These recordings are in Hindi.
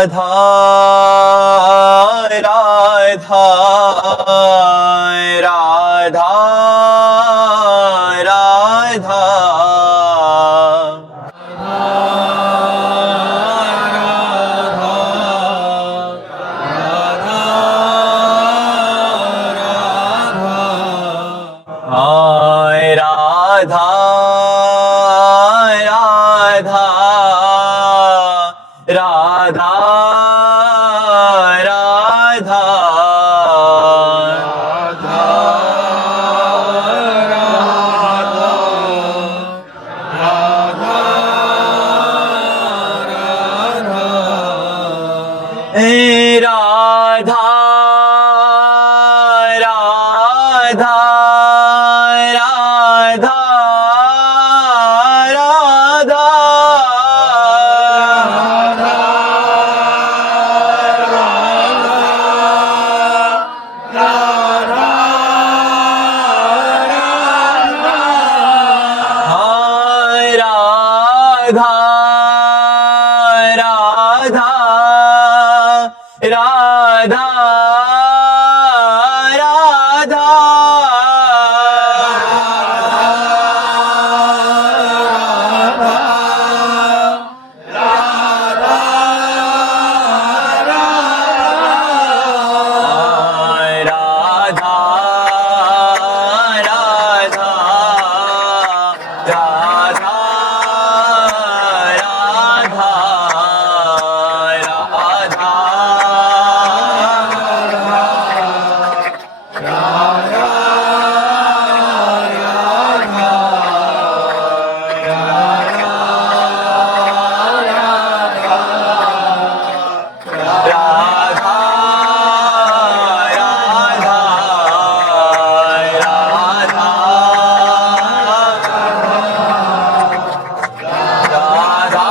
राधा राधा राधा राधा राधा राधा राधा राधा राधा राधा राधा राधा राधा राधा राधा राधा राधा राधा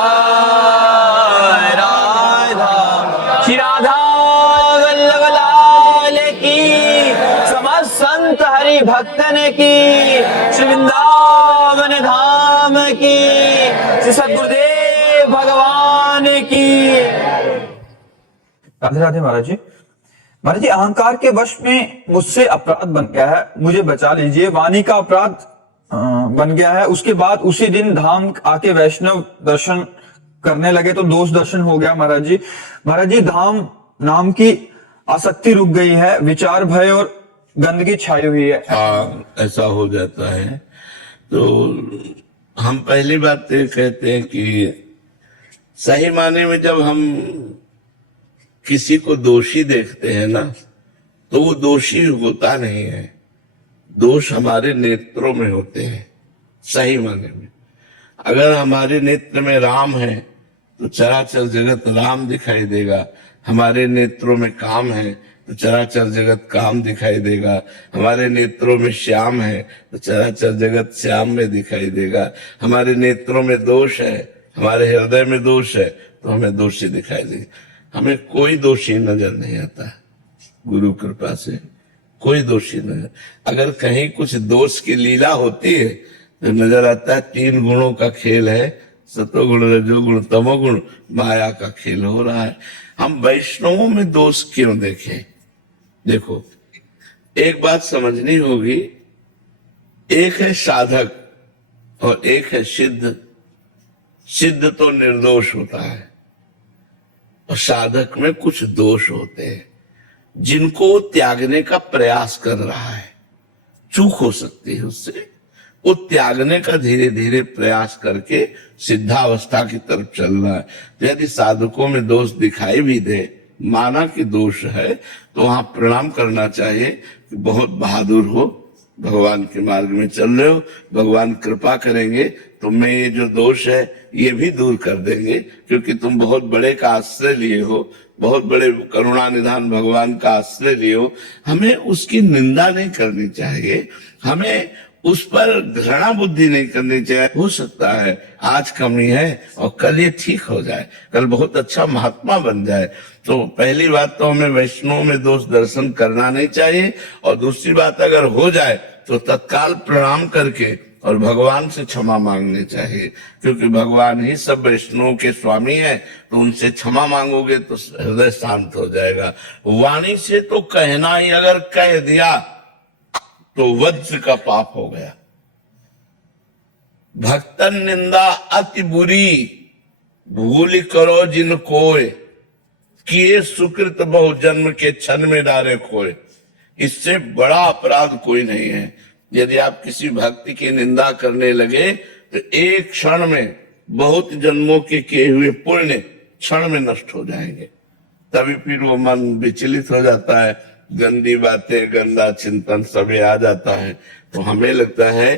राधा श्री राधा वल्लभ लाल की, समस्त संत हरि भक्तन की, श्री वृंदावन धाम की, श्री सद्गुरुदेव भगवान की। राधे राधे महाराज जी। महाराज जी, अहंकार के वश में मुझसे अपराध बन गया है, मुझे बचा लीजिए। वाणी का अपराध बन गया है। उसके बाद उसी दिन धाम आके वैष्णव दर्शन करने लगे तो दोष दर्शन हो गया महाराज जी। महाराज जी, धाम नाम की आसक्ति रुक गई है, विचार भय और गंदगी छाई हुई है। ऐसा हो जाता है। तो हम पहली बात ये कहते हैं कि सही माने में जब हम किसी को दोषी देखते हैं ना, तो वो दोषी होता नहीं है, दोष हमारे नेत्रों में होते हैं। सही माने में अगर हमारे नेत्र में राम है तो चराचर जगत राम दिखाई देगा, हमारे नेत्रों में काम है तो चराचर जगत काम दिखाई देगा, हमारे नेत्रों में श्याम है तो चराचर जगत श्याम में दिखाई देगा, हमारे नेत्रों में दोष है, हमारे हृदय में दोष है तो हमें दोषी दिखाई देगा। हमें कोई दोषी नजर नहीं आता, गुरु कृपा से कोई दोषी नहीं। अगर कहीं कुछ दोष की लीला होती है तो नजर आता है 3 गुणों का खेल है, सतोगुण रजोगुण तमोगुण, माया का खेल हो रहा है। हम वैष्णवों में दोष क्यों देखें? देखो, एक बात समझनी होगी, एक है साधक और एक है सिद्ध। सिद्ध तो निर्दोष होता है और साधक में कुछ दोष होते हैं जिनको त्यागने का प्रयास कर रहा है। चूक हो सकती है उससे, वो त्यागने का धीरे धीरे प्रयास करके सिद्धावस्था की तरफ चल रहा है। तो यदि साधकों में दोष दिखाई भी दे, माना कि दोष है, तो वहां प्रणाम करना चाहिए कि बहुत बहादुर हो, भगवान के मार्ग में चल रहे हो, भगवान कृपा करेंगे, तुम्हें ये जो दोष है ये भी दूर कर देंगे, क्योंकि तुम बहुत बड़े का आश्रय लिए हो, बहुत बड़े करुणा निधान भगवान का आश्रय लिए हो। हमें उसकी निंदा नहीं करनी चाहिए, हमें उस पर घृणा बुद्धि नहीं करनी चाहिए। हो सकता है आज कमी है और कल ये ठीक हो जाए, कल बहुत अच्छा महात्मा बन जाए। तो पहली बात तो हमें वैष्णव में दोष दर्शन करना नहीं चाहिए, और दूसरी बात अगर हो जाए तो तत्काल प्रणाम करके और भगवान से क्षमा मांगनी चाहिए, क्योंकि भगवान ही सब वैष्णव के स्वामी हैं। तो उनसे क्षमा मांगोगे तो हृदय शांत हो जाएगा। वाणी से तो कहना ही अगर कह दिया तो वज्र का पाप हो गया। भक्तन निंदा अति बुरी, भूल करो जिन कोय, किए सुकृत बहु जन्म के क्षण में डारे खोए। इससे बड़ा अपराध कोई नहीं है। यदि आप किसी भक्ति की निंदा करने लगे तो एक क्षण में बहुत जन्मों के किए हुए पुण्य क्षण में नष्ट हो जाएंगे। तभी फिर वो मन विचलित हो जाता है, गंदी बातें, गंदा चिंतन सब आ जाता है। तो हमें लगता है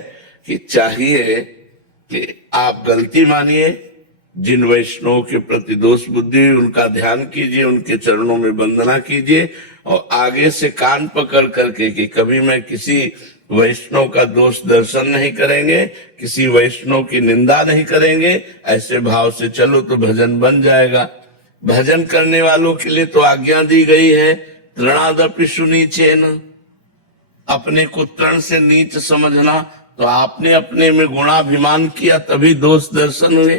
कि चाहिए कि आप गलती मानिए, जिन वैष्णव के प्रति दोष बुद्धि उनका ध्यान कीजिए, उनके चरणों में वंदना कीजिए और आगे से कान पकड़ करके कि कभी मैं किसी वैष्णव का दोष दर्शन नहीं करेंगे, किसी वैष्णव की निंदा नहीं करेंगे। ऐसे भाव से चलो तो भजन बन जाएगा। भजन करने वालों के लिए तो आज्ञा दी गई है, तृणादपि सुनीचेन, अपने को तृण से नीच समझना। तो आपने अपने में गुणाभिमान किया तभी दोष दर्शन हुए।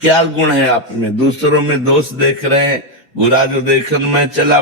क्या गुण है आप में? दूसरों में दोष देख रहे हैं, बुरा जो देखन में चला